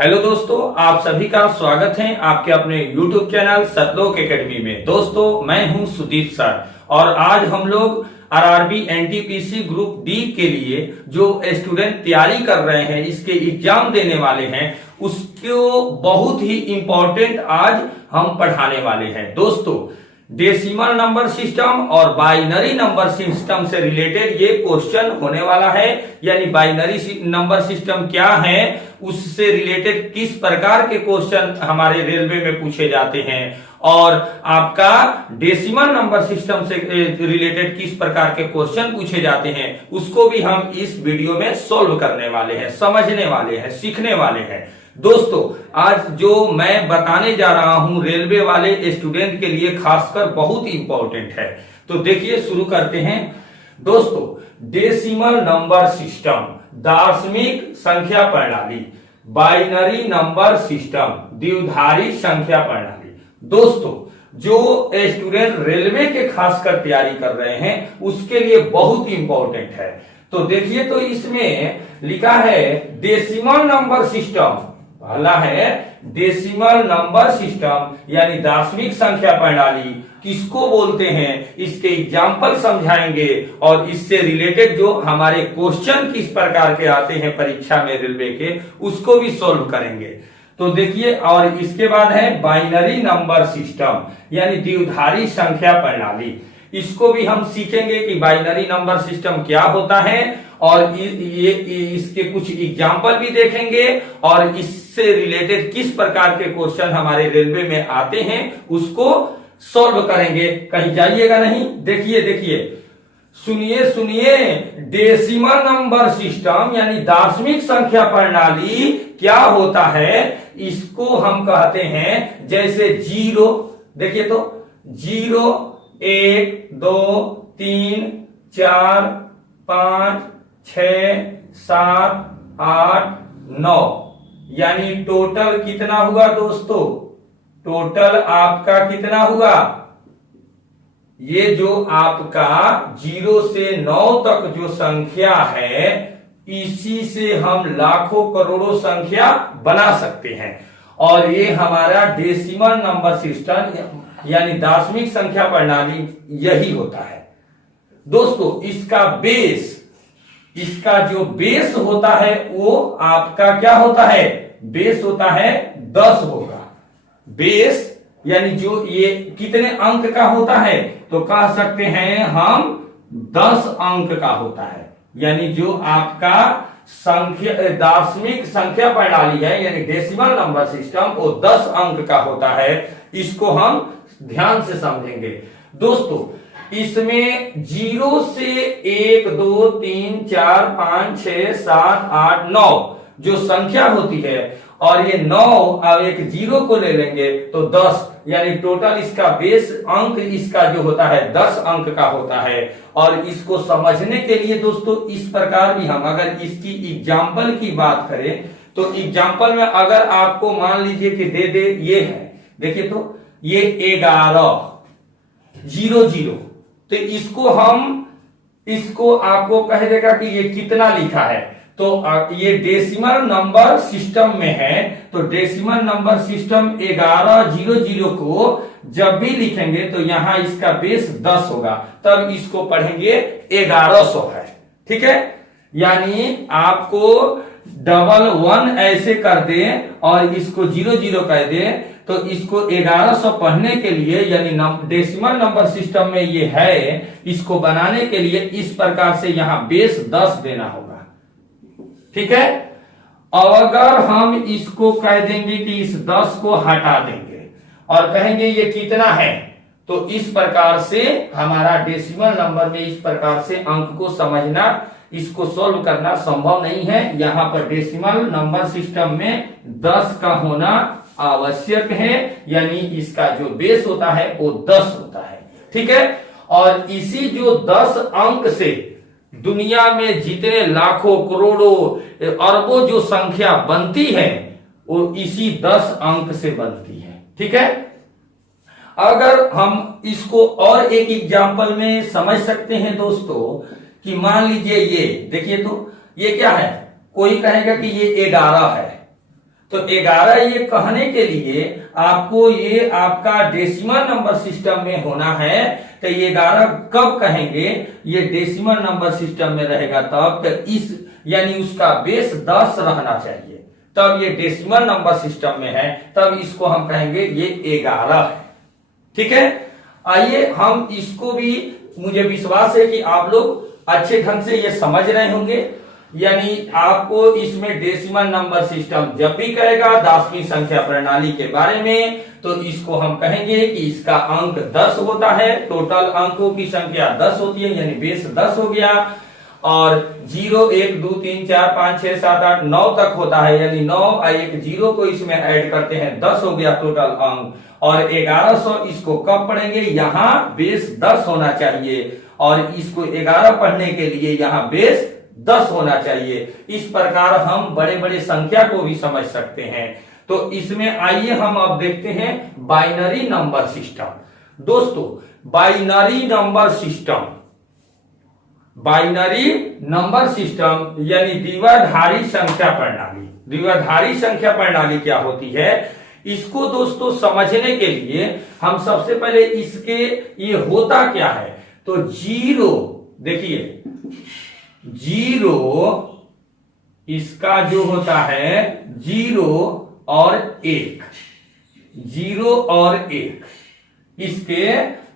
Hello दोस्तों, आप सभी का स्वागत है आपके अपने YouTube चैनल सतलोक एकेडमी में। दोस्तों, मैं हूं सुदीप सर और आज हम लोग आरआरबी एनटीपीसी ग्रुप डी के लिए जो स्टूडेंट तैयारी कर रहे हैं, इसके एग्जाम देने वाले हैं, उसको बहुत ही इंपॉर्टेंट आज हम पढ़ाने वाले हैं। दोस्तों, डेसिमल नंबर सिस्टम और बाइनरी नंबर सिस्टम से रिलेटेड ये क्वेश्चन होने वाला है। यानी बाइनरी नंबर सिस्टम क्या है, उससे रिलेटेड किस प्रकार के क्वेश्चन हमारे रेलवे में पूछे जाते हैं और आपका डेसिमल नंबर सिस्टम से रिलेटेड किस प्रकार के क्वेश्चन पूछे जाते हैं, उसको भी हम इस वीडियो में सॉल्व करने वाले हैं, समझने वाले हैं, सीखने वाले हैं। दोस्तों, आज जो मैं बताने जा रहा हूं रेलवे वाले स्टूडेंट के लिए खासकर बहुत ही इंपॉर्टेंट है। तो देखिए, शुरू करते हैं। दोस्तों, डेसिमल नंबर सिस्टम, दशमिक संख्या प्रणाली, बाइनरी नंबर सिस्टम, द्विधारी संख्या प्रणाली। दोस्तों, जो स्टूडेंट रेलवे के खासकर तैयारी कर रहे हैं उसके लिए बहुत ही इंपॉर्टेंट है। तो देखिए, तो इसमें लिखा है डेसिमल नंबर सिस्टम, पहला है डेसिमल नंबर सिस्टम यानी दशमिक संख्या प्रणाली किसको बोलते हैं, इसके एग्जाम्पल समझाएंगे और इससे रिलेटेड जो हमारे क्वेश्चन किस प्रकार के आते हैं परीक्षा में रेलवे के, उसको भी सॉल्व करेंगे। तो देखिए, और इसके बाद है बाइनरी नंबर सिस्टम यानी द्विधारी संख्या प्रणाली। इसको भी हम सीखेंगे कि बाइनरी नंबर सिस्टम क्या होता है और ये इसके कुछ एग्जाम्पल भी देखेंगे और इससे रिलेटेड किस प्रकार के क्वेश्चन हमारे रेलवे में आते हैं उसको सॉल्व करेंगे। कहीं जाइएगा नहीं। देखिए, सुनिए, डेसिमल नंबर सिस्टम यानी दशमिक संख्या प्रणाली क्या होता है, इसको हम कहते हैं जैसे जीरो। देखिए, तो 0 1 2 3 4 5 6 7 8 9 यानी टोटल कितना हुआ दोस्तों? टोटल आपका कितना हुआ? ये जो आपका 0 से 9 तक जो संख्या है, इसी से हम लाखों करोड़ों संख्या बना सकते हैं और ये हमारा डेसिमल नंबर सिस्टम यानी दशमिक संख्या प्रणाली यही होता है। दोस्तों, इसका जो बेस होता है वो आपका क्या होता है? बेस होता है 10 होगा। बेस यानी जो ये कितने अंक का होता है, तो कह सकते हैं हम 10 अंक का होता है। यानी जो आपका संख्या दशमिक संख्या प्रणाली है यानी डेसिमल नंबर सिस्टम, वो 10 अंक का होता है। इसको हम ध्यान से समझेंगे। दोस्तों, इसमें 0 से 1 2 3 4 5 6 7 8 9 जो संख्या होती है और ये 9 और एक 0 को ले लेंगे तो 10 यानी टोटल इसका बेस अंक इसका जो होता है 10 अंक का होता है। और इसको समझने के लिए दोस्तों इस प्रकार भी हम अगर इसकी एग्जाम्पल की बात करें तो एग्जाम्पल में अगर आपको मान लीजिए कि दे ये है, देखिए तो ये 11 0 0, तो इसको आपको कह देगा कि ये कितना लिखा है। तो ये डेसिमल नंबर सिस्टम में है, तो डेसिमल नंबर सिस्टम 1100 को जब भी लिखेंगे तो यहां इसका बेस 10 होगा, तब इसको पढ़ेंगे 1100 है। ठीक है, यानी आपको डबल 1 ऐसे कर दें और इसको 00 कह दें तो इसको 1100 पढ़ने के लिए यानी डेसिमल नंबर सिस्टम में ये है, इसको बनाने के लिए इस प्रकार से यहां बेस 10 देना होगा। ठीक है, और अगर हम इसको कह देंगे कि इस 10 को हटा देंगे और कहेंगे ये कितना है, तो इस प्रकार से हमारा डेसिमल नंबर में इस प्रकार से अंक को समझना, इसको सॉल्व करना संभव नहीं है। यहां पर डेसिमल नंबर सिस्टम में 10 का होना आवश्यक है, यानी इसका जो बेस होता है वो 10 होता है। ठीक है, और इसी जो 10 अंक से दुनिया में जितने लाखों करोड़ों अरबों जो संख्या बनती है वो इसी 10 अंक से बनती है। ठीक है, अगर हम इसको और एक एग्जांपल में समझ सकते हैं दोस्तों कि मान लीजिए ये देखिए, तो ये क्या है, कोई कहेगा कि ये 11 है, तो 11 ये कहने के लिए आपको ये आपका डेसिमल नंबर सिस्टम में होना है। तो ये 11 कब कहेंगे, ये डेसिमल नंबर सिस्टम में रहेगा तब, तो इस यानी उसका बेस 10 रहना चाहिए, तब ये डेसिमल नंबर सिस्टम में है, तब इसको हम कहेंगे ये 11 है। ठीक है, आइए हम इसको भी, मुझे विश्वास है कि आप लोग अच्छे ढंग से ये समझ रहे होंगे। यानी आपको इसमें डेसिमल नंबर सिस्टम जब भी कहेगा 10वीं संख्या प्रणाली के बारे में, तो इसको हम कहेंगे कि इसका अंक 10 होता है, टोटल अंकों की संख्या 10 होती है, यानी बेस 10 हो गया, और 0 1 2 3 4 5 6 7 8 9 तक होता है, यानी 9 और एक 0 को इसमें ऐड करते हैं, 10 हो गया टोटल अंक। और 1100 इसको कब पढ़ेंगे, यहाँ बेस 10 होना चाहिए, और इसको 11 पढ़ने के लिए यहाँ बेस 10 होना चाहिए। इस प्रकार हम बड़े बड़े संख्या को भी समझ सकते हैं। तो इसमें आइए हम अब देखते हैं बाइनरी नंबर सिस्टम। दोस्तों, binary number system, binary number system यानी द्विआधारी संख्या प्रणाली। द्विआधारी संख्या प्रणाली क्या होती है, इसको दोस्तों समझने के लिए हम सबसे पहले इसके ये होता क्या है, तो 0, देखिए 0 इसका जो होता है 0 और 1, 0 और 1, इसके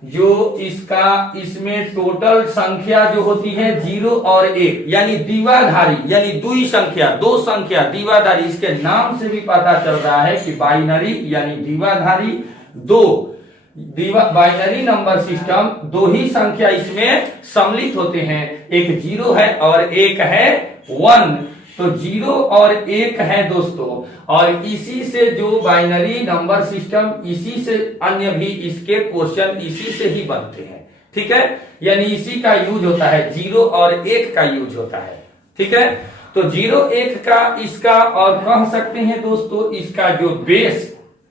जो इसका इसमें टोटल संख्या जो होती है 0 और 1, यानी द्विआधारी, यानी दुई संख्या, दो संख्या द्विआधारी, इसके नाम से भी पता चल रहा है कि बाइनरी यानी द्विआधारी, दो बाइनरी नंबर सिस्टम, दो ही संख्या इसमें सम्मिलित होते हैं, एक 0 है और एक है 1, तो 0 और 1 है दोस्तों। और इसी से जो बाइनरी नंबर सिस्टम, इसी से अन्य भी इसके क्वेश्चन इसी से ही बनते हैं। ठीक है, यानी इसी का यूज होता है, 0 और 1 का यूज होता है। ठीक है, तो 0 1 का इसका, और कह सकते हैं दोस्तों इसका जो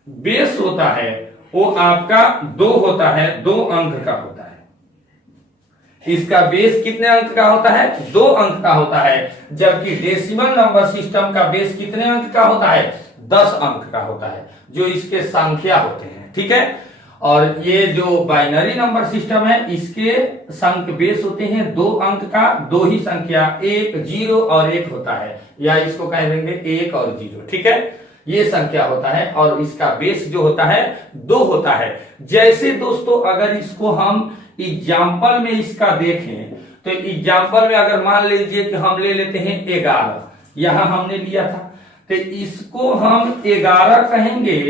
बेस होता है वो आपका 2 होता है, 2 अंक का होता है। इसका बेस कितने अंक का होता है, 2 अंक का होता है, जबकि डेसिमल नंबर सिस्टम का बेस कितने अंक का होता है, 10 अंक का होता है, जो इसके संख्या होते हैं। ठीक है, और ये जो बाइनरी नंबर सिस्टम है, इसके संख्या बेस होते हैं 2 अंक का, 2 ही संख्या, 1 0 और 1 होता है, या इसको कह देंगे 1 और 0। ठीक है, ये संख्या होता है, और इसका बेस जो होता है 2 होता है। जैसे दोस्तों अगर इसको हम एग्जाम्पल में इसका देखें, तो एग्जाम्पल में अगर मान लीजिए कि हम ले लेते हैं 11, यहां हमने लिया था, तो इसको हम 11 कहेंगे,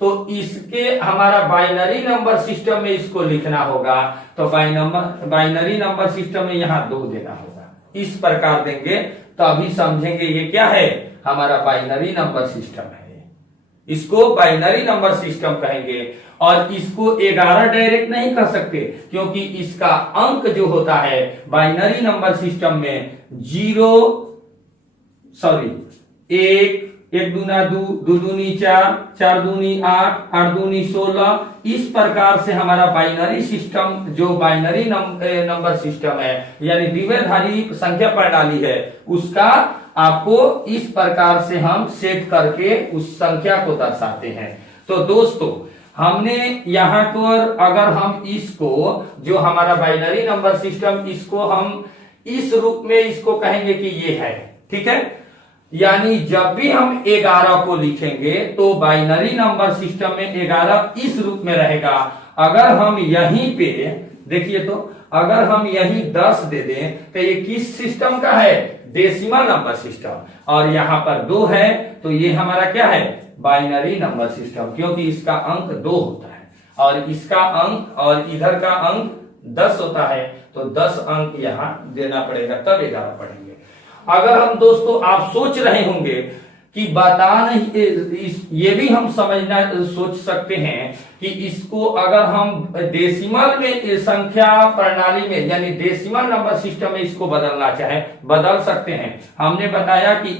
तो इसके हमारा बाइनरी नंबर सिस्टम में इसको लिखना होगा, तो बाइनरी नंबर सिस्टम में यहाँ 2 देना होगा। इस प्रकार देंगे तो अभी समझेंगे ये क्या है, हमारा बाइनरी नंबर सिस्टम है। इसको बाइनरी नंबर सिस्टम कहेंगे, और इसको 11 डायरेक्ट नहीं कर सकते, क्योंकि इसका अंक जो होता है बाइनरी नंबर सिस्टम में 1 1 दूना 2 2 दूनी 4 4 दूनी 8 8 दूनी 16, इस प्रकार से हमारा बाइनरी सिस्टम जो बाइनरी नंबर सिस्टम है, यानी द्विआधारी संख्या प्रणाली है, उसका आपको इस प्रकार से हम सेट करके उस संख्या को दर्शाते हैं। तो दोस्तों हमने यहाँ पर अगर हम इसको जो हमारा बाइनरी नंबर सिस्टम, इसको हम इस रूप में इसको कहेंगे कि ये है। ठीक है, यानी जब भी हम 11 को लिखेंगे तो बाइनरी नंबर सिस्टम में 11 इस रूप में रहेगा। अगर हम यहीं पे देखिए, तो अगर हम यहीं 10 दे दें तो ये किस सिस्टम का है, डेसिमल नंबर सिस्टम, और यहाँ पर 2 है तो ये हमारा क्या है, बाइनरी नंबर सिस्टम, क्योंकि इसका अंक 2 होता है, और इसका अंक और इधर का अंक 10 होता है, तो 10 अंक यहाँ देना पड़ेगा, तब 11 पढ़ेंगे। अगर हम दोस्तों, आप सोच रहे होंगे कि बता नहीं, ये भी हम समझना सोच सकते हैं कि इसको अगर हम डेसिमल में संख्या प्रणाली में, यानी डेसिमल नंबर सिस्टम में इसको बदलना चाहे, बदल सकते हैं। हमने बताया कि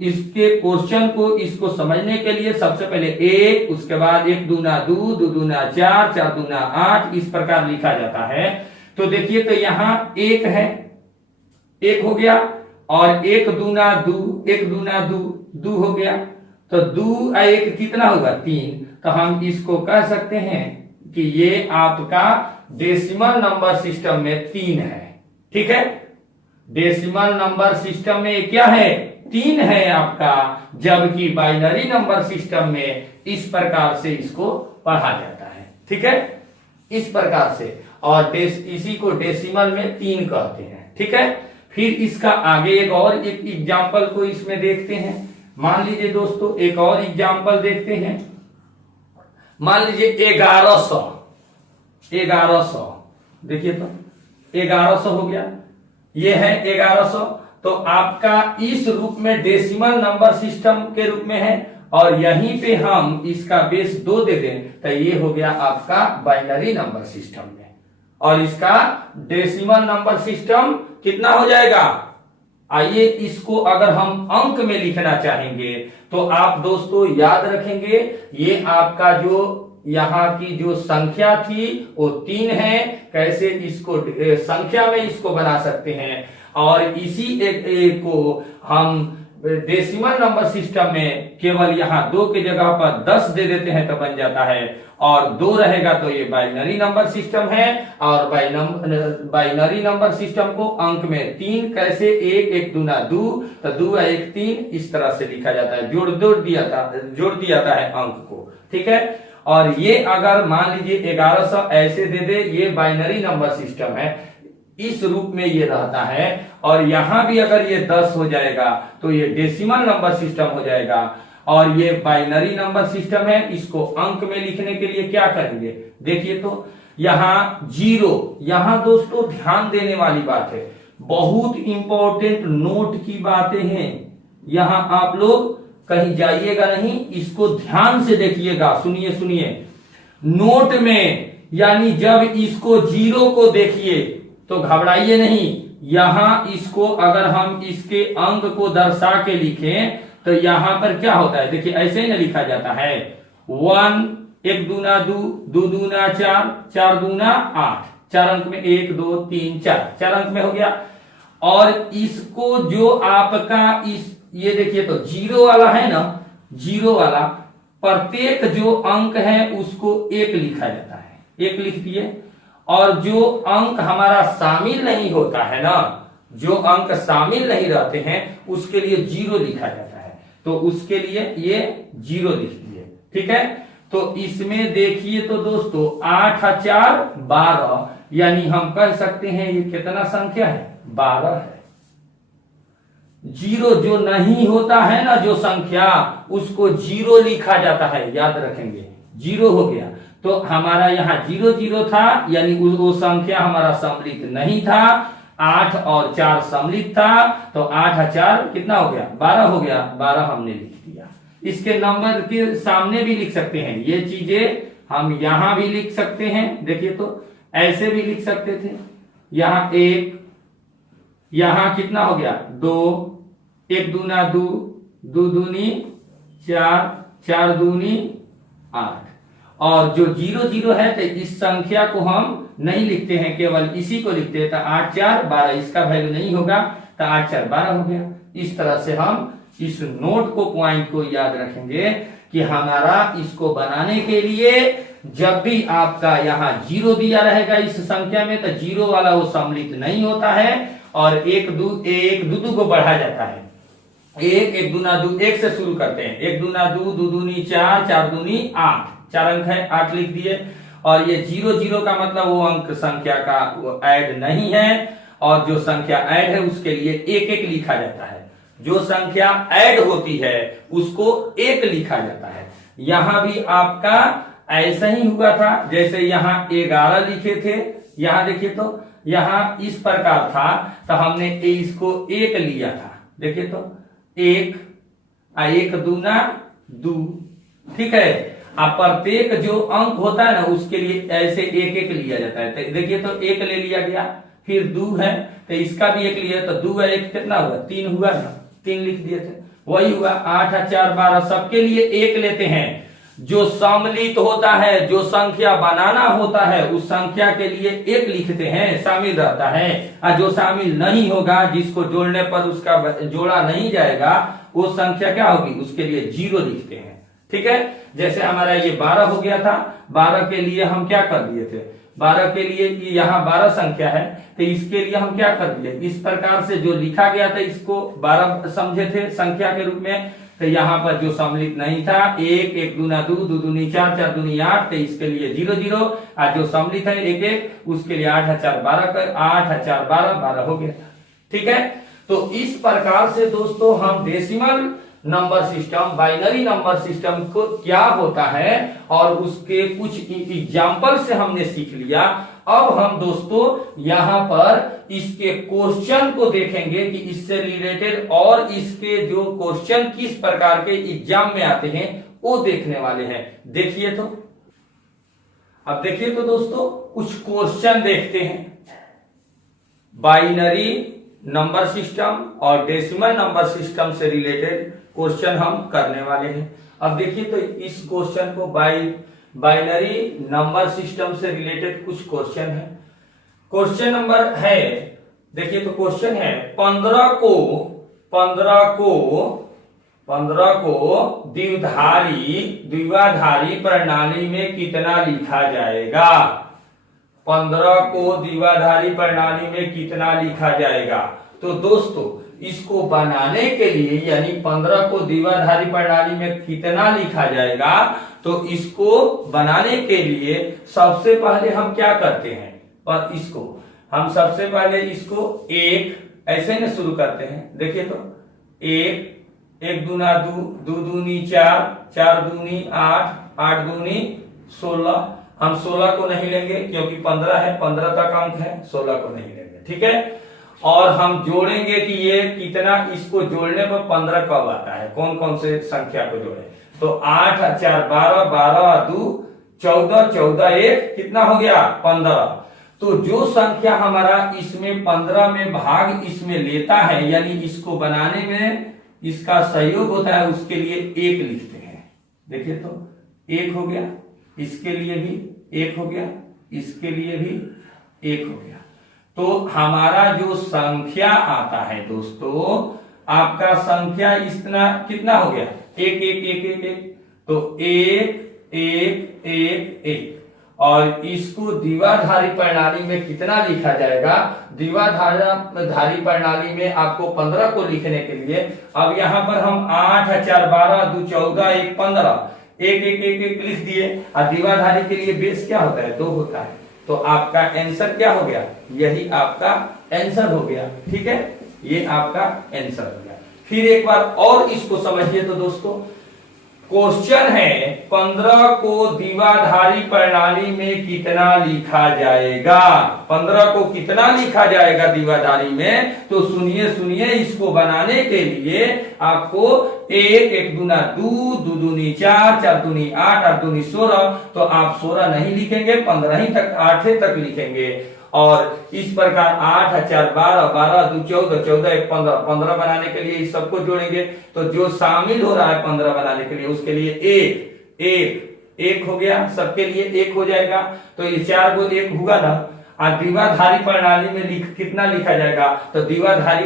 इसके क्वेश्चन को इसको समझने के लिए सबसे पहले 1, उसके बाद 1 दूना 2 2 दूना 4 4 दूना 8, इस प्रकार लिखा जाता है। तो देखिए, तो यहाँ 1 है, 1 हो गया, और 1 दूना 2 1 दूना 2 2 हो गया, तो 2 और 1 कितना होगा 3। तो हम इसको कह सकते हैं कि ये आपका डेसिमल नंबर सिस्टम में 3 है। ठीक है, डेसिमल नंबर सिस्टम में क्या है 3 है आपका, जबकि बाइनरी नंबर सिस्टम में इस प्रकार से इसको पढ़ा जाता है। ठीक है, इस प्रकार से, और इसी को डेसिमल में 3 कहते हैं। ठीक है, फिर इसका आगे एक और एक एग्जाम्पल को इसमें देखते हैं। मान लीजिए दोस्तों एक और एग्जाम्पल देखते हैं। मान लीजिए 1100, देखिए तो 1100 हो गया, ये है 1100। तो आपका इस रूप में डेसिमल नंबर सिस्टम के रूप में है, और यहीं पे हम इसका बेस 2 दे दें तो ये हो गया आपका बाइनरी नंबर सिस्टम में, और इसका डेसिमल नंबर सिस्टम कितना हो जाएगा। आइए इसको अगर हम अंक में लिखना चाहेंगे तो आप दोस्तों याद रखेंगे, ये आपका जो यहाँ की जो संख्या थी वो 3 है। कैसे इसको संख्या में इसको बना सकते हैं, और इसी एक को हम डेसिमल नंबर सिस्टम में केवल यहाँ 2 की जगह पर 10 दे देते हैं तो बन जाता है, और 2 रहेगा तो ये बाइनरी नंबर सिस्टम है। और बाइनरी नंबर सिस्टम को अंक में 3 कैसे 1 1 दूना 2, तो 2 1 3 इस तरह से लिखा जाता है, जोड़ दिया जाता है अंक को। ठीक है, और ये अगर मान लीजिए 1100 ऐसे दे दे, ये बाइनरी नंबर सिस्टम है, इस रूप में ये रहता है, और यहां भी अगर ये 10 हो जाएगा तो ये डेसिमल नंबर सिस्टम हो जाएगा, और ये बाइनरी नंबर सिस्टम है। इसको अंक में लिखने के लिए क्या करेंगे, देखिए तो यहाँ 0, यहाँ दोस्तों ध्यान देने वाली बात है, बहुत इंपॉर्टेंट नोट की बातें हैं, यहाँ आप लोग कहीं जाइएगा नहीं, इसको ध्यान से देखिएगा, सुनिए। नोट में यानी जब इसको 0 को देखिए तो घबराइए नहीं, यहां इसको अगर हम इसके अंक को दर्शा के लिखें तो यहां पर क्या होता है, देखिए ऐसे ही ना लिखा जाता है 1 1 दूना 2 2 दूना 4 4 दूना 8, 4 अंक में 1 2 3 4 अंक में हो गया। और इसको जो आपका ये देखिए तो 0 वाला है ना, 0 वाला प्रत्येक जो अंक है उसको 1 लिखा जाता है, 1 लिख दिए। और जो अंक हमारा शामिल नहीं होता है ना, जो अंक शामिल नहीं रहते हैं उसके लिए 0 लिखा जाता है, तो उसके लिए ये 0 लिख दिए। ठीक है, तो इसमें देखिए तो दोस्तों 8 और 4 12, यानी हम कह सकते हैं ये कितना संख्या है 12 है। 0 जो नहीं होता है ना जो संख्या, उसको 0 लिखा जाता है, याद रखेंगे 0 हो गया। तो हमारा यहाँ 0 0 था, यानी वो संख्या हमारा सम्मिलित नहीं था। 8 और 4 सम्मिलित था, तो 8 और 4 कितना हो गया 12 हो गया, 12 हमने लिख दिया। इसके नंबर के सामने भी लिख सकते हैं, ये चीजें हम यहां भी लिख सकते हैं। देखिए तो ऐसे भी लिख सकते थे, यहाँ 1, यहां कितना हो गया 2, 1 दूना 2 2 दूनी 4 4 दूनी 8। और जो 0 0 है तो इस संख्या को हम नहीं लिखते हैं, केवल इसी को लिखते हैं, तो 8 4 12, इसका वैल्यू नहीं होगा तो 8 4 12 हो गया। इस तरह से हम इस नोट को पॉइंट को याद रखेंगे कि हमारा इसको बनाने के लिए जब भी आपका यहाँ 0 दिया रहेगा इस संख्या में, तो 0 वाला वो सम्मिलित नहीं होता है, और 1 2 को बढ़ा जाता है। 1 1 दूना 2, 1 से शुरू करते हैं, 1 दूना 2 2 दूनी 4 4 दूनी 8, 4 अंक है 8 लिख दिए। और ये 0 0 का मतलब वो अंक संख्या का ऐड नहीं है, और जो संख्या ऐड है उसके लिए 1 1 लिखा जाता है। जो संख्या ऐड होती है उसको 1 लिखा जाता है। यहां भी आपका ऐसा ही हुआ था, जैसे यहाँ 11 लिखे थे, यहाँ देखिए तो यहाँ इस प्रकार था, तो हमने इसको 1 लिया था। देखिए तो 1 दूना 2, ठीक है। अब प्रत्येक जो अंक होता है ना उसके लिए ऐसे 1 1 लिया जाता है। तो देखिए तो 1 ले लिया गया, फिर 2 है तो इसका भी 1 लिया, तो 2 और 1 कितना हुआ 3 हुआ ना, 3 लिख दिए थे। वही हुआ 8 और 4 12, सबके लिए 1 लेते हैं। जो सम्मिलित होता है, जो संख्या बनाना होता है, उस संख्या के लिए एक लिखते हैं, शामिल रहता है। और जो शामिल नहीं होगा, जिसको जोड़ने पर उसका जोड़ा नहीं जाएगा, वो संख्या क्या होगी, उसके लिए 0 लिखते हैं। ठीक है, जैसे हमारा ये 12 हो गया था, 12 के लिए हम क्या कर दिए थे, 12 के लिए ये यहाँ 12 संख्या है, तो इसके लिए हम क्या कर दिए, इस प्रकार से जो लिखा गया था इसको 12 समझे थे संख्या के रूप में। तो यहाँ पर जो सम्मिलित नहीं था, 1 1 दूना 2 2 दूनी 4 4 दूनी 8, तो इसके लिए 0 0। और जो सम्मिलित है 1 1, उसके लिए 8 4 12 कर 8 4 12 12 हो गया। ठीक है, तो इस प्रकार से दोस्तों हम decimal number system, binary number system को क्या होता है और उसके कुछ एग्जाम्पल से हमने सीख लिया। अब हम दोस्तों यहाँ पर इसके क्वेश्चन को देखेंगे कि इससे रिलेटेड और इसके जो क्वेश्चन किस प्रकार के एग्जाम में आते हैं वो देखने वाले हैं। देखिए तो, अब देखिए तो दोस्तों कुछ क्वेश्चन देखते हैं। बाइनरी नंबर सिस्टम और डेसिमल नंबर सिस्टम से रिलेटेड क्वेश्चन हम करने वाले हैं। अब देखिए तो इस क्वेश्चन को बाइनरी नंबर सिस्टम से रिलेटेड कुछ क्वेश्चन है। क्वेश्चन नंबर है, देखिए तो क्वेश्चन है 15 को द्विआधारी प्रणाली में कितना लिखा जाएगा। 15 को द्विआधारी प्रणाली में कितना लिखा जाएगा। तो दोस्तों इसको बनाने के लिए, यानी 15 को द्विआधारी प्रणाली में कितना लिखा जाएगा, तो इसको बनाने के लिए सबसे पहले हम क्या करते हैं, और इसको हम सबसे पहले इसको एक ऐसे न शुरू करते हैं। देखिए तो 1 1 दूना 2 2 दूनी 4 4 दूनी 8 8 दूनी 16। हम 16 को नहीं लेंगे क्योंकि 15 है, 15 तक अंक है, 16 को नहीं लेंगे। ठीक है, और हम जोड़ेंगे कि ये कितना, इसको जोड़ने पर 15 कब आता है, कौन कौन से संख्या को जोड़े। तो 8 4 12 12 2 14 14 1 कितना हो गया 15। तो जो संख्या हमारा इसमें 15 में भाग इसमें लेता है, यानी इसको बनाने में इसका सहयोग होता है, उसके लिए 1 लिखते हैं। देखिए तो 1 हो गया, इसके लिए भी 1 हो गया, इसके लिए भी 1 हो गया। तो हमारा जो संख्या आता है दोस्तों, आपका संख्या इतना कितना हो गया 1 1 1 1 1। तो 1 1 1 1। और इसको द्विआधारी प्रणाली में कितना लिखा जाएगा। द्विआधारी प्रणाली में आपको 15 को लिखने के लिए, अब यहाँ पर हम 8 4 12 2 14 1 15 1 1 1 1 लिख दिए। और द्विआधारी के लिए बेस क्या होता है, 2 होता है। तो आपका आंसर क्या हो गया, यही आपका आंसर हो गया। ठीक है, ये आपका आंसर हो गया। फिर एक बार और इसको समझिए तो दोस्तों, क्वेश्चन है 15 को द्विआधारी प्रणाली में कितना लिखा जाएगा। 15 को कितना लिखा जाएगा द्विआधारी में, तो सुनिए सुनिए, इसको बनाने के लिए आपको 1 1 दूना 2 2 दूनी 4 4 दूनी 8 8 दूनी 16। तो आप 16 नहीं लिखेंगे, 15 ही तक 8 तक लिखेंगे। और इस प्रकार 8 4 12 12 2 14 14 1 15 15 बनाने के लिए इस सबको जोड़ेंगे। तो जो शामिल हो रहा है 15 बनाने के लिए, उसके लिए 1 1 1 हो गया, सबके लिए 1 हो जाएगा। तो ये 4 को 1 होगा ना। और द्विआधारी प्रणाली में कितना लिखा जाएगा, तो द्विआधारी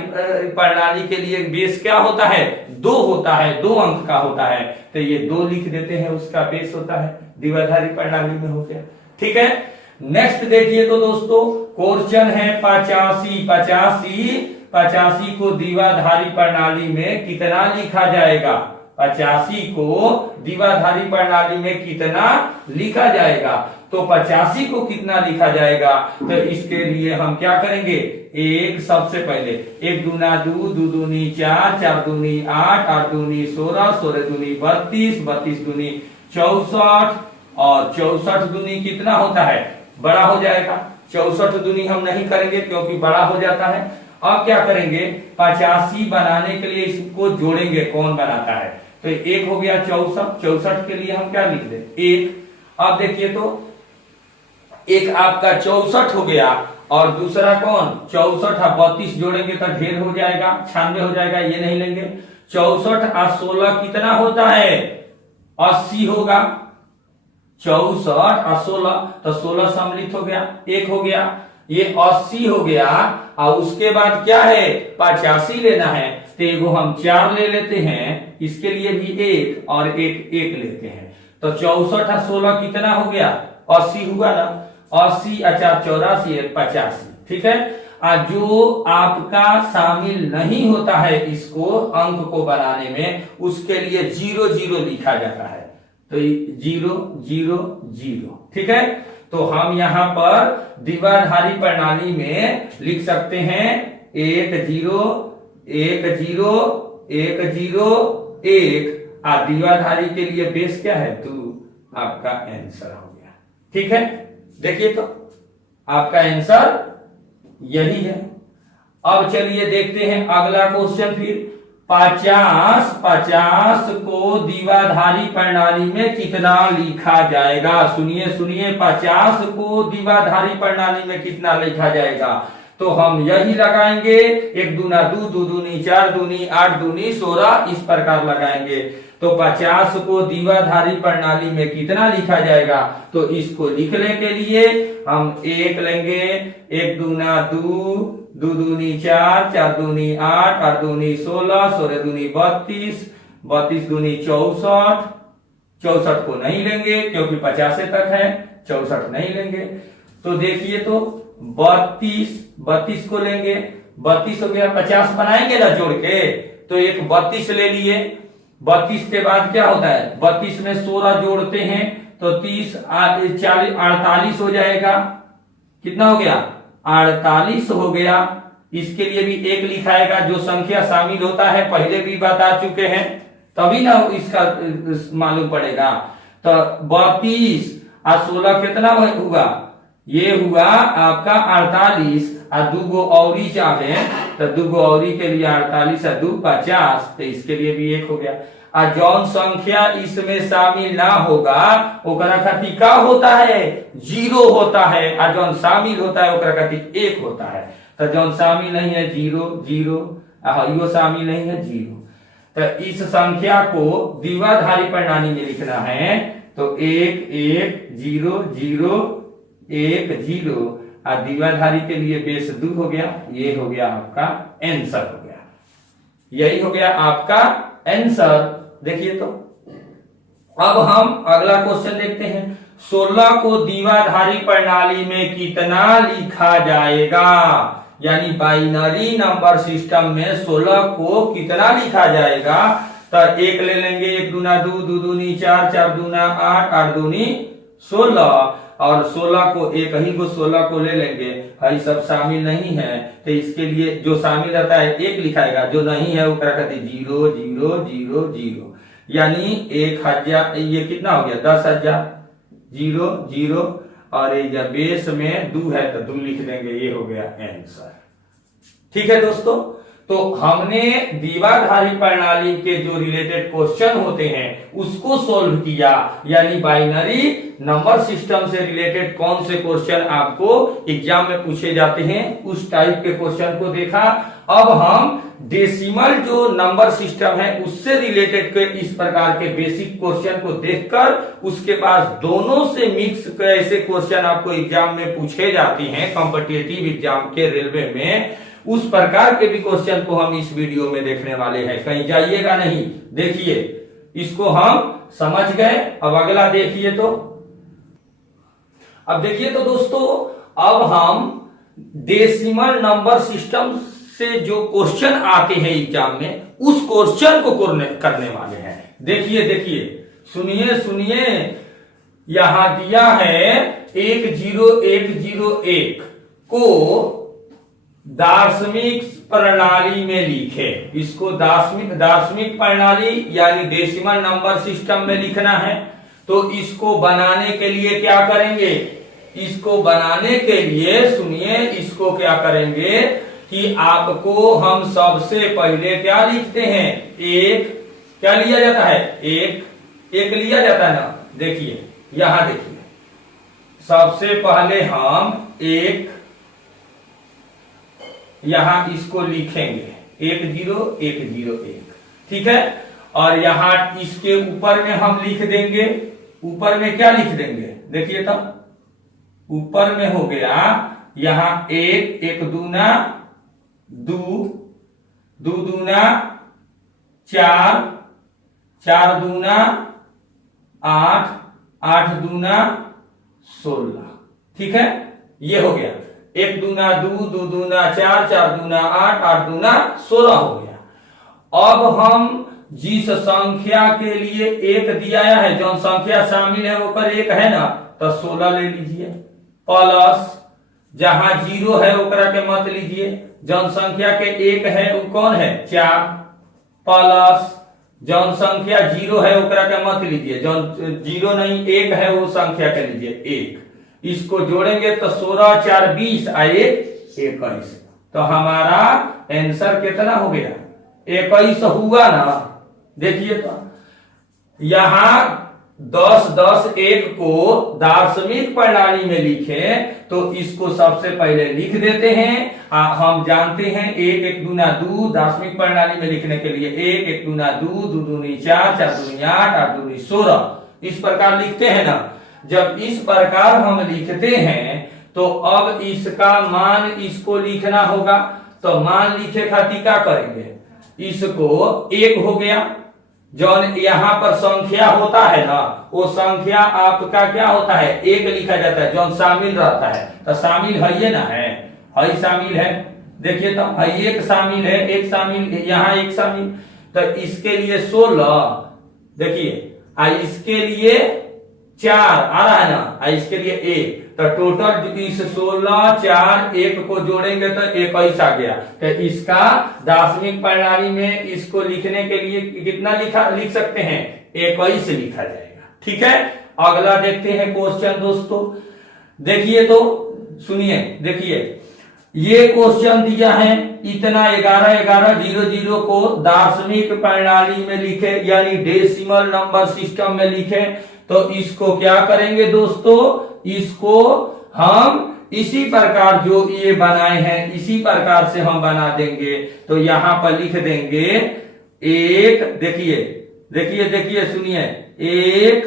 प्रणाली के लिए बेस क्या होता है, 2 होता है, 2 अंक का होता है। तो ये 2 लिख देते हैं, उसका बेस होता है, द्विआधारी प्रणाली में हो गया। ठीक है, नेक्स्ट देखिए तो दोस्तों, क्वेश्चन है 85 को द्विआधारी प्रणाली में कितना लिखा जाएगा। 85 को द्विआधारी प्रणाली में कितना लिखा जाएगा। तो 85 को कितना लिखा जाएगा, तो इसके लिए हम क्या करेंगे, एक सबसे पहले 1 दूना 2 2 दूनी 4 4 दूनी 8 8 दूनी 16 16 दूनी 32 32 दूनी 64 और 64 दूनी कितना होता है, बड़ा हो जाएगा। 64 दूनी हम नहीं करेंगे क्योंकि बड़ा हो जाता है। अब क्या करेंगे, 85 बनाने के लिए इसको जोड़ेंगे, कौन बनाता है। तो 1 हो गया 64, 64 के लिए हम क्या लिख दें, 1। अब देखिए तो एक आपका 64 हो गया और दूसरा कौन 64 32 जोड़ेंगे तो ढेर हो जाएगा, 96 हो जाएगा, ये नहीं लेंगे। 64 और 16 कितना होता है, 80 होगा, 64 और 16, तो 16 सम्मिलित हो गया, 1 हो गया, ये 80 हो गया। और उसके बाद क्या है, 85 लेना है, तो एगो हम 4 ले लेते हैं, इसके लिए भी 1 और 1 लेते हैं। तो 64 और 16 कितना हो गया, 80 हुआ ना, 80 अच्छा 84 85, ठीक है। जो आपका शामिल नहीं होता है इसको अंक को बनाने में, उसके लिए 0 0 लिखा जाता है, तो 0 0 0, ठीक है। तो हम यहां पर द्विआधारी प्रणाली में लिख सकते हैं 1 0 1 0 1 0 1, और द्विआधारी के लिए बेस क्या है, 2, आपका आंसर हो गया, ठीक है। देखिए तो आपका आंसर यही है। अब चलिए देखते हैं अगला क्वेश्चन फिर। 50 को द्विआधारी प्रणाली में कितना लिखा जाएगा, सुनिए सुनिए, 50 को द्विआधारी प्रणाली में कितना लिखा जाएगा। तो हम यही लगाएंगे, 1 दूना 2, 2 दूनी 4, दूनी 8, दूनी 16, इस प्रकार लगाएंगे। तो 50 को द्विआधारी प्रणाली में कितना लिखा जाएगा, तो इसको लिखने के लिए हम 1 लेंगे, 1 दूना 2, 2 दूनी 4, 4 दूनी 8, 8 दूनी 16, 16 दूनी 32, 32 दूनी 64, 64 को नहीं लेंगे क्योंकि 50 तक है, 64 नहीं लेंगे। तो देखिए तो 32 को लेंगे, 32 हो गया, 50 बनाएंगे ना जोड़ के, तो एक 32 ले लिए। 32 के बाद क्या होता है, 32 में 16 जोड़ते हैं तो 30 40 48 हो जाएगा। कितना हो गया, 48 हो गया। इसके लिए भी 1 लिखाएगा, जो संख्या शामिल होता है पहले भी बता चुके हैं, तभी ना इसका मालूम पड़ेगा। तो 32 और 16 कितना हुआ, ये हुआ आपका 48, और 2 गो औरी चाहे तो 2 गो औरी के लिए 48 और 2 50, तो इसके लिए भी 1 हो गया। और जौन संख्या इसमें शामिल ना होगा ओकरा खातिर का होता है, 0 होता है, और जौन शामिल होता है ओकरा खातिर 1 होता है। तो जौन शामिल नहीं है 0 0, यो शामिल नहीं है 0। तो इस संख्या को द्विआधारी प्रणाली में लिखना है, तो 1 1 0 0 1 0, और द्विआधारी के लिए बेस 2 हो गया। ये हो गया आपका आंसर हो गया, यही हो गया आपका आंसर। देखिए तो अब हम अगला क्वेश्चन देखते हैं। 16 को द्विआधारी प्रणाली में कितना लिखा जाएगा, यानी बाइनरी नंबर सिस्टम में 16 को कितना लिखा जाएगा। तो 1 ले लेंगे, 1 दूना 2, 2 दूनी 4, 4 दूना 8, 8 दूनी 16, और 16 को एक ही को 16 को ले लेंगे, भाई सब शामिल नहीं है, तो इसके लिए जो शामिल रहता है 1 लिखाएगा, जो नहीं है वो कहते 0 0 0 0, यानी 1000। ये कितना हो गया, 10,000, 0 0, और ये बेस में 2 है तो 2 लिख देंगे, ये हो गया आंसर। ठीक है दोस्तों, तो हमने द्विआधारी प्रणाली के जो रिलेटेड क्वेश्चन होते हैं उसको सोल्व किया, यानी बाइनरी नंबर सिस्टम से रिलेटेड कौन से क्वेश्चन आपको एग्जाम में पूछे जाते हैं उस टाइप के क्वेश्चन को देखा। अब हम डेसिमल जो नंबर सिस्टम है उससे रिलेटेड के इस प्रकार के बेसिक क्वेश्चन को देखकर उसके बाद दोनों से मिक्स ऐसे क्वेश्चन आपको एग्जाम में पूछे जाते हैं कॉम्पिटिटिव एग्जाम के रेलवे में, उस प्रकार के भी क्वेश्चन को हम इस वीडियो में देखने वाले हैं। कहीं जाइएगा नहीं, देखिए इसको हम समझ गए। अब अगला देखिए तो, अब देखिए तो दोस्तों, अब हम डेसिमल नंबर सिस्टम से जो क्वेश्चन आते हैं एग्जाम में उस क्वेश्चन को करने वाले हैं। देखिए देखिए, सुनिए सुनिए, यहां दिया है 10101 को दार्शनिक प्रणाली में लिखे। इसको दार्शनिक प्रणाली यानी डेसिमल नंबर सिस्टम में लिखना है। तो इसको बनाने के लिए क्या करेंगे, इसको बनाने के लिए सुनिए, इसको क्या करेंगे कि आपको हम सबसे पहले क्या लिखते हैं, एक क्या लिया जाता है, एक लिया जाता है ना। देखिए यहां देखिए, सबसे पहले हम एक यहां इसको लिखेंगे 10101, ठीक है। और यहाँ इसके ऊपर में हम लिख देंगे, ऊपर में क्या लिख देंगे, देखिए तो ऊपर में हो गया यहाँ एक, एक दूना दू, दू दूना चार, चार दूना आठ, आठ दूना 16। ठीक है, ये हो गया। एक दूना दू, दू दूना चार, चार दूना आठ, आठ दूना 16 हो गया। अब हम जिस संख्या के लिए एक दिया है, जो संख्या शामिल है वो पर एक है ना, तो 16 ले लीजिए, प्लस जहां 0 है ओकरा के मत लीजिए, जौन संख्या के एक है वो कौन है 4, प्लस जौन संख्या 0 है ओकरा के मत लीजिए, जौन 0 नहीं 1 है वो संख्या के लीजिए 1। इसको जोड़ेंगे तो 16 4 20 आए 21। तो हमारा आंसर कितना हो गया 21 हुआ ना। देखिए तो यहां 10 10 1 को दार्शनिक प्रणाली में लिखे तो इसको सबसे पहले लिख देते हैं। हम जानते हैं 1 1 दूना 2, दार्शनिक प्रणाली में लिखने के लिए 1 1 दूना 2, 2 दूनी 4, 4 दूनी 8, 8 दूनी 16 इस प्रकार लिखते हैं ना। जब इस प्रकार हम लिखते हैं तो अब इसका मान इसको लिखना होगा। तो मान लिखे खातिर क्या करेंगे, इसको 1 हो गया, जो यहाँ पर संख्या होता है ना वो संख्या आपका क्या होता है 1 लिखा जाता है, जो शामिल रहता है। तो शामिल है ये ना, है शामिल है। देखिए तो एक शामिल है, एक शामिल यहाँ एक शामिल, तो इसके लिए 16 देखिए, इसके लिए 4 आ रहा है ना, इसके लिए 1, तो टोटल इस 16 4 1 को जोड़ेंगे तो 21 आ गया। तो इसका दार्शनिक प्रणाली में इसको लिखने के लिए कितना लिख सकते हैं 21 लिखा जाएगा। ठीक है, अगला देखते हैं क्वेश्चन दोस्तों। देखिए तो सुनिए, देखिए ये क्वेश्चन दिया है इतना 11 11 0 0 को दार्शनिक प्रणाली में लिखे यानी डेसिमल नंबर सिस्टम में लिखे। तो इसको क्या करेंगे दोस्तों, इसको हम इसी प्रकार जो ये बनाए हैं इसी प्रकार से हम बना देंगे। तो यहां पर लिख देंगे 1, देखिए देखिए देखिए सुनिए 1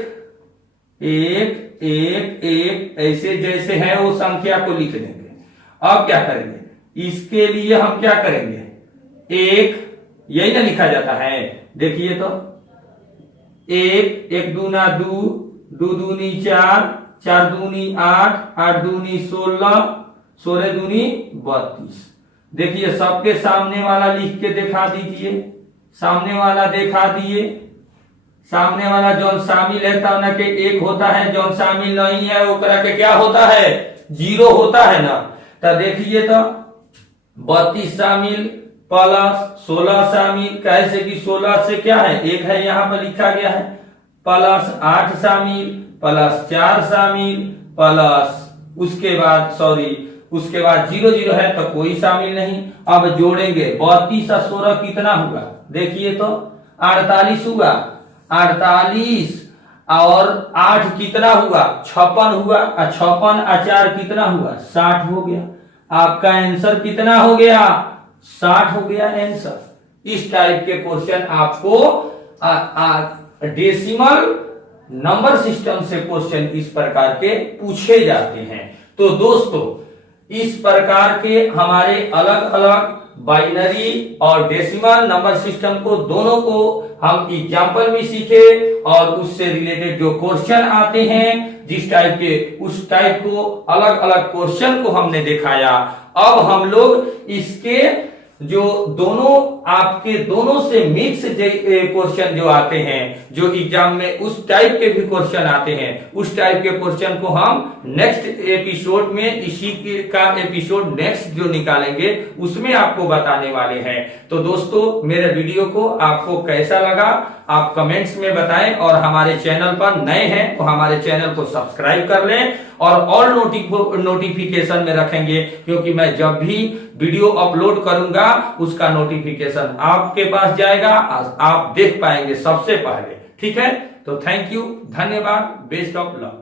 1 1 1 ऐसे जैसे है वो संख्या को लिख देंगे। अब क्या करेंगे, इसके लिए हम क्या करेंगे 1 यही ना लिखा जाता है। देखिए तो 1 1 दूना 2, 2 दूनी 4, 4 दूनी 8, 8 दूनी 16, 16 दूनी 32। देखिए सबके सामने वाला लिख के दिखा दीजिए, सामने वाला दिखा दिए। सामने वाला जो शामिल है तब ना के 1 होता है, जो शामिल नहीं है वो करा के क्या होता है 0 होता है ना। तो देखिए तो 32 शामिल प्लस 16 शामिल, कैसे कि 16 से क्या है 1 है यहाँ पर लिखा गया है, प्लस 8 शामिल प्लस 4 शामिल प्लस उसके बाद उसके बाद 0 0 है तो कोई शामिल नहीं। अब जोड़ेंगे 32 और 16 कितना हुआ, देखिए तो 48 हुआ, 48 और 8 कितना हुआ 56 हुआ, 56 और 4 कितना हुआ 60 हो गया। आपका आंसर कितना हो गया 60 हो गया आंसर। इस टाइप के क्वेश्चन आपको डेसिमल नंबर सिस्टम से क्वेश्चन इस प्रकार के पूछे जाते हैं। तो दोस्तों इस प्रकार के हमारे अलग अलग बाइनरी और डेसिमल नंबर सिस्टम को दोनों को हम एग्जाम्पल में सीखे और उससे रिलेटेड जो क्वेश्चन आते हैं जिस टाइप के उस टाइप को अलग अलग क्वेश्चन को हमने दिखाया। अब हम लोग इसके जो दोनों आपके दोनों से मिक्स क्वेश्चन जो आते हैं जो एग्जाम में उस टाइप के भी क्वेश्चन आते हैं उस टाइप के क्वेश्चन को हम नेक्स्ट एपिसोड में इसी का एपिसोड नेक्स्ट जो निकालेंगे उसमें आपको बताने वाले हैं। तो दोस्तों मेरे वीडियो को आपको कैसा लगा आप कमेंट्स में बताएं और हमारे चैनल पर नए हैं तो हमारे चैनल को सब्सक्राइब कर लें और ऑल नोटिफिकेशन में रखेंगे क्योंकि मैं जब भी वीडियो अपलोड करूंगा उसका नोटिफिकेशन आपके पास जाएगा, आप देख पाएंगे सबसे पहले। ठीक है, तो थैंक यू, धन्यवाद, बेस्ट ऑफ लक।